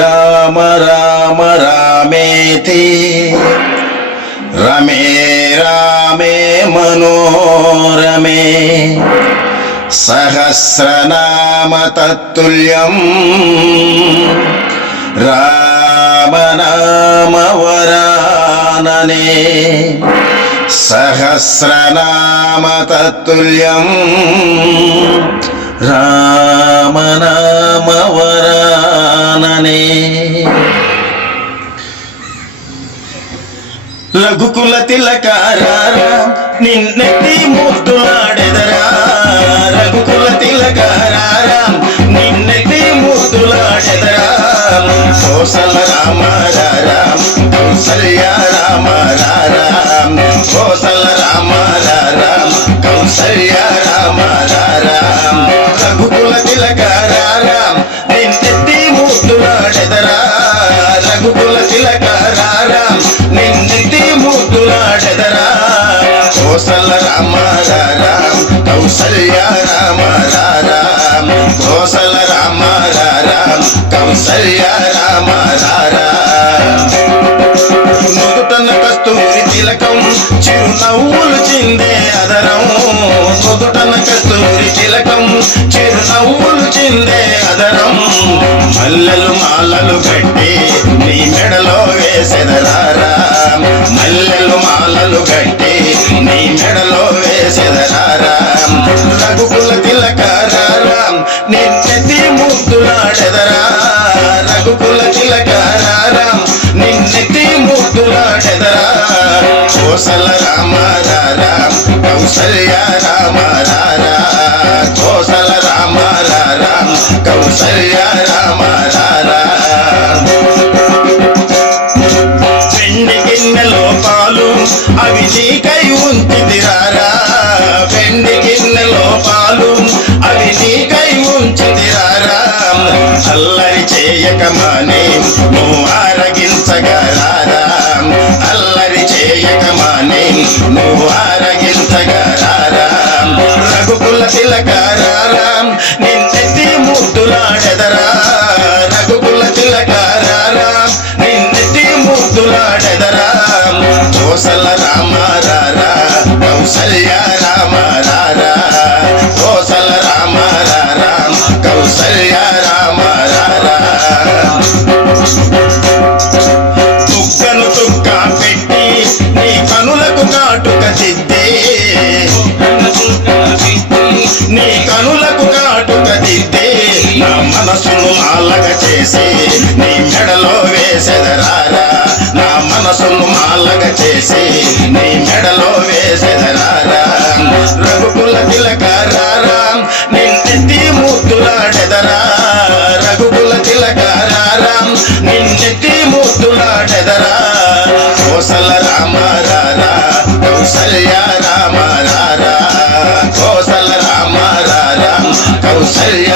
శ్రీరామ రామ రామేతి రమే రామే మనోరమే సహస్రనామ తత్తుల్యం రామనామ వరాననే సహస్రనామ తత్తుల్యం రామనామ వరాననే. రఘుకుల తిలకారారా నిన్నెత్తి ముద్దులాడెదరా, రఘుకుల తిలకారారా నిన్నెత్తి ముద్దులాడెదరా. కోసల రామ రారాం కౌసల్య రామ రారాం, కోసల రామ రారాం కౌసల్య రామ రారాం. రఘుకుల తిలకారారా నిన్నెత్తి ముద్దులాడెదరా, రఘుకుల తిలకారారా నిన్నెత్తి ముద్దులాడెదరా. కోసల రామ రారాం కౌసల్య రామ రారాం, కోసల రామ రారాం కౌసల్య రామ రారాం. నుదుటన కస్తూరి తిలకం చిరునవ్వులు చిందే అదరం, నుదుటన కస్తూరి తిలకం చిరునవ్వులు చిందే అదరం. మల్లెలు మాలలు కట్టి నీ మెడలో వేసెదరారా, మల్లెలు మాలలు కట్టి నీ మెడలో వేసెదరారా. రఘుకుల తిలకారారా నిన్నెత్తి ముద్దులాడెదరా, రఘుకుల తిలకారారా నిన్నెత్తి ముద్దులాడెదరా. కోసల రామ రారాం కౌసల్య రామ రారా, కోసల రామ రారాం కౌసల్య రామ రారా. వెండి గిన్నెలో పాలు అవి నీకై ఉంచితిరారా, వెండి గిన్నెలో పాలు అవి నీకై ఉంచితిరారా. అల్లరి చేయకమానే నువ్వు ఆరగించగరారా, అల్లరి చేయకమానే నువ్వు ఆరగించగరారా. రఘుకుల తిలకారారా నిన్నెత్తి ముద్దులాడెదరా, రఘుకుల తిలకారారా నిన్నెత్తి ముద్దులాడెదరా. కోసల రామ రారా కౌసల్య రామ రారా, కోసల రామ రారా కౌసల్య రామ రారా. తుక్కను తుక్క పెట్టి నీ కనులకు కాటుక దిద్దే, నీ కనులకు కాటుక దిద్దే. నా మనసును మాలగ చేసి నీ మెడలో వేసెదరారా, నా మనసును మాలగ చేసి నీ మెడలో వేసెదరారా. రఘుకుల తిలకారారా నిన్నెత్తి ముద్దులాడెదరా, రఘుకుల తిలకారారా నిన్నెత్తి ముద్దులాడెదరా. కోసల రామ రారా కౌసల్య రామ రారా, కోసల రామ రారా కౌసల్య